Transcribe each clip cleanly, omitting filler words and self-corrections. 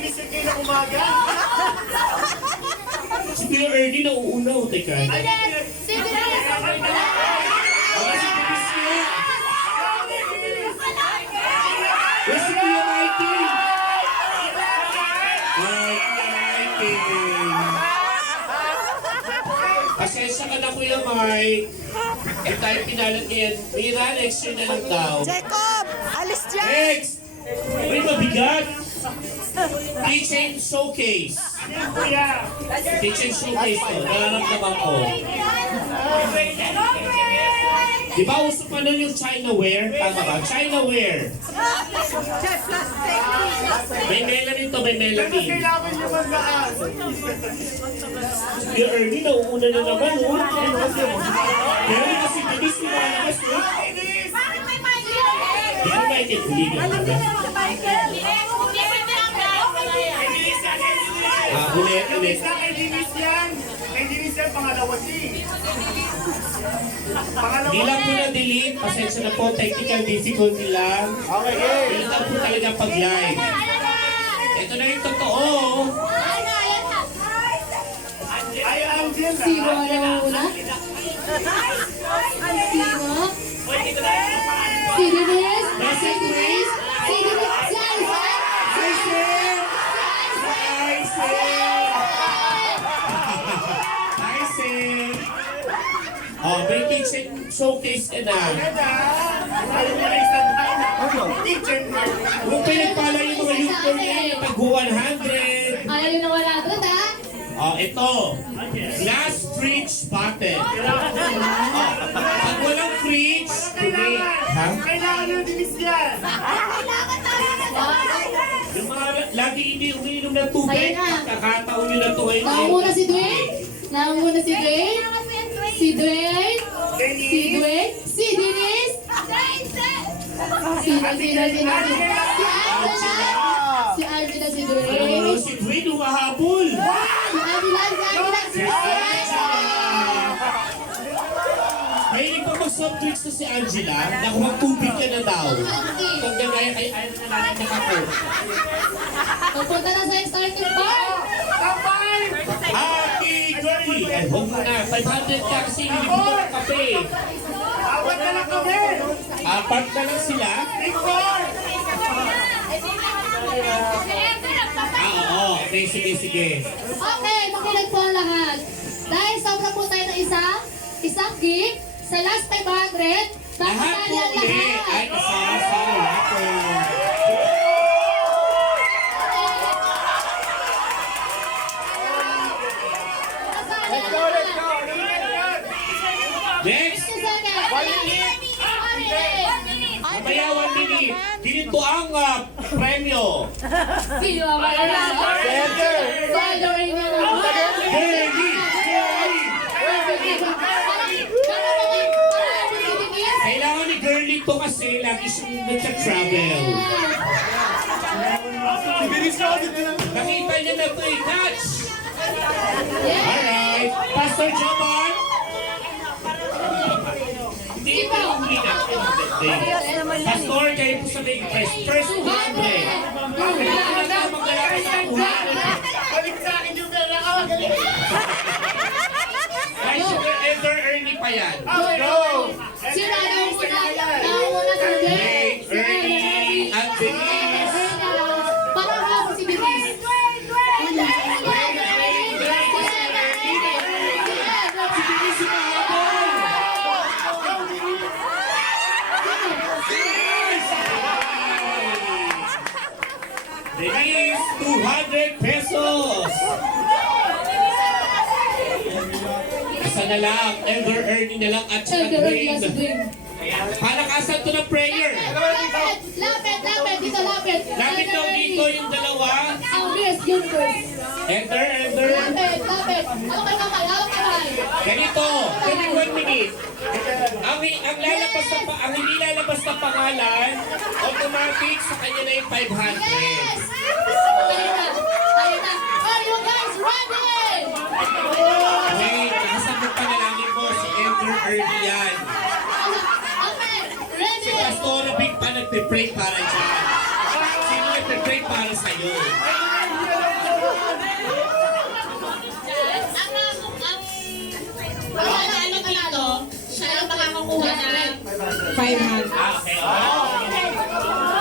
Ginisip kayo na umaga. Si Kuya Ernie nauuna o teka. Si Dennis! Si Dennis! Wala si Dennis niya. Wala si Kuya Mikey. Mikey. Pasensya ka na Kuya Mike. Hindi tayo pinalat ngayon. Mira, next year na lang daw. Jacob! Alis dyan! Next! Uy, mabigat! Kitchen showcase. Kuya. Kitchen showcase to. Nararamdaman ko. Di ba uso pa nun yung Chinaware? Tama ba? Chinaware. May Melanie to, may Pero Melanie. kailangan nyo magdaan. Yung Ernie, nauuna na naman, oh. Pero kasi Dennis, lumalabas, oh. Bakit may Michael? Di ba Michael? Huligan ka ba? Ulit. Kay Dinis yan. Kay Dinis yan, pangalawa si. Pangalawa. Di lang po na-delete. Pasensya na po. Technical difficulty lang. Okay, game. Yun lang po talaga pag-live. Ito na yung totoo. Ay, Angel. Sino na una? Sino? Si Dennis? Si Dennis? Si Dennis? Si Alisa? Hi, Sir! Hi, Sir! Hi, Sir! Oh, may kitchen showcase ka na. Ayaw mo na isang kitchen. Kung pinagpala yung mga youth for niya, pag-100. Ayaw yun na 100 ha? Oh, ito. Last fridge button. Oh, pag walang fridge, ha? Kailangan nyo Dinis yan. Yung mga lagi hindi umiinom ng tubig, Ayun na. kakataon nyo na ito ngayon. Naunguna si Dwayne? Naunguna si Dwayne? Si Dwayne? Si Dwayne? Si Dennis? Sino? Si Angela? Si Angela, si Ano, Dwayne? si Dwayne humahabol. Si Angela, si Angela, si Mahilig pa mag-soft drinks to si Angela, na kung magtubig ka na daw. Kung gagaya kay ayaw na natin nakako. Pupunta na sa starting bar. Happy girlie! Ay, huwag mo na. 500 ka kasi hindi mo ng kape. Awat na lang kami. Apat na lang sila. Victor. Oo. Okay, sige. Okay, makinig po ang lahat. Dahil sobra po tayo ng isang gift sa last 500, Lahat papasali po ang ulit ay lahat. isama-sama natin. Next! Mamaya 1 minute. Dito ang premyo. Sino ang malalaman? Following niya naman. Girlie! Kailangan ni Girlie to kasi lagi siyang nagsa-travel. Nakita niya na ito eh. Catch! Alright. Pastor Jaman. Hindi pa huli na. Pastor, kayo po sa big press. First 200. Kailangan na maglalaki sa 200. Balik sa akin yung pera ko. Ay, Sugar Elder Ernie pa yan. Go. Sino ang nauna? Nauna si Hey, Dennis. Ernie at Denise. Pangalawa si Dennis. Si Denise yung mahabol. Denise, 200 pesos. Isa na lang, Elder Ernie na lang at saka Dwayne. Palakasan to ng prayer. Lapit, dito lapit. Lapit daw dito yung dalawa. Ang Miss Universe. Elder. Lapit. Hawak kamay. Ganito, 1 minute. Ang hindi lalabas na pangalan, automatic sa kanya na yung 500. Yes! Ayun na. Are you guys ready? Wait, nakasagot pa na langit mo si Elder Ernie yan. Okay, ready? Si Pastor Big pa nagpe-pray para dyan. Sino nagpe-pray para sa'yo? 500.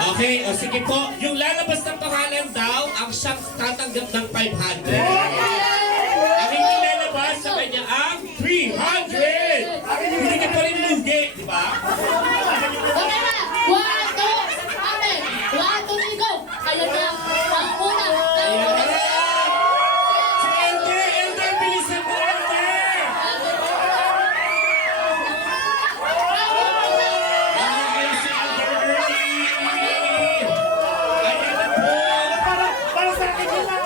Okay, o sige po. Yung lalabas ng pangalan daw, ang siyang tatanggap ng 500. Ang hindi lalabas sa kanya ang 300! Hindi ka pa rin lugi, di ba? Okay na! 1, 2, ate! 1, 2, 3, go! Ayan na! Ang una! Si Elder! Elder! Bilisan mo, Elder! Okay, si Elder early! Ayan na po! Para sa akin yun lang.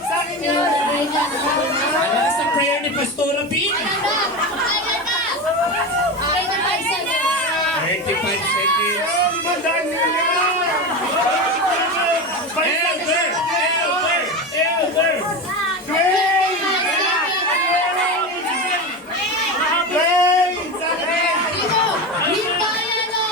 Sa akin yun. Ayan na sa prayer ni Pastora Pin! Ayan na! Ayan na! 35 seconds. Mandaan nyo yan. Elder! Elder! Elder! Dwayne! Dwayne! Sa akin! Dito! Dito! Ayan o!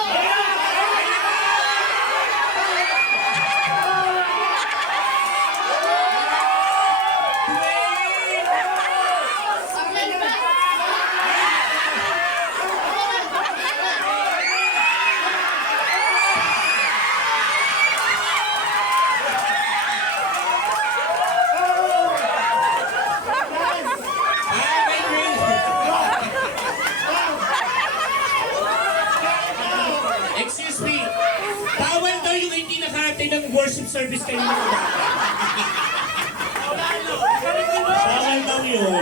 Ayan ba? Ah, may ring! Excuse me. Bawal daw yung hindi nakate ng worship service kanina. Bawal daw yun.